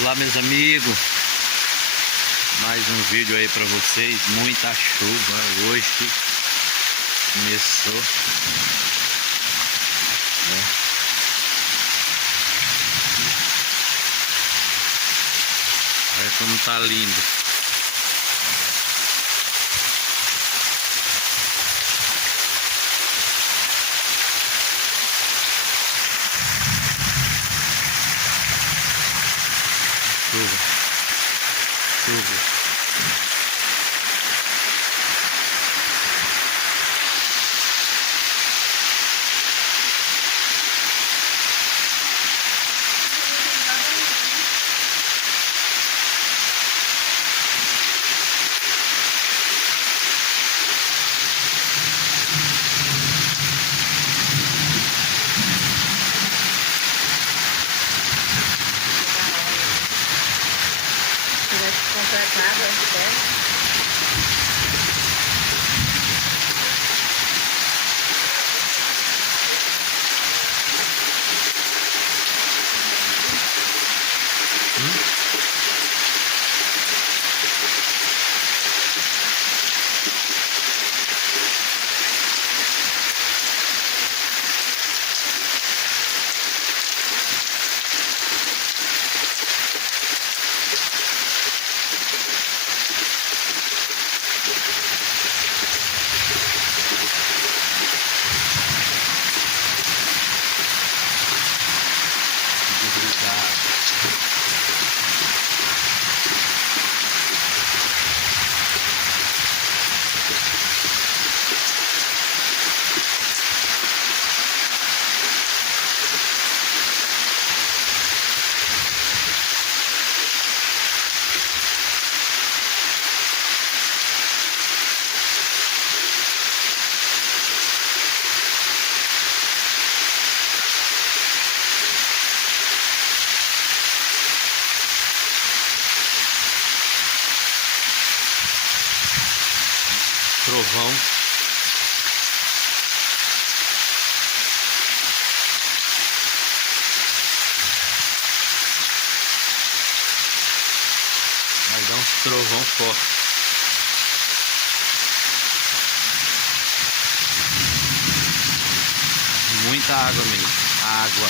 Olá, meus amigos, mais um vídeo aí pra vocês. Muita chuva hoje começou, né? Olha como tá lindo. Chuva, chuva. Contratado até. Trovão. Vai dar uns trovão forte. Muita água mesmo. Água.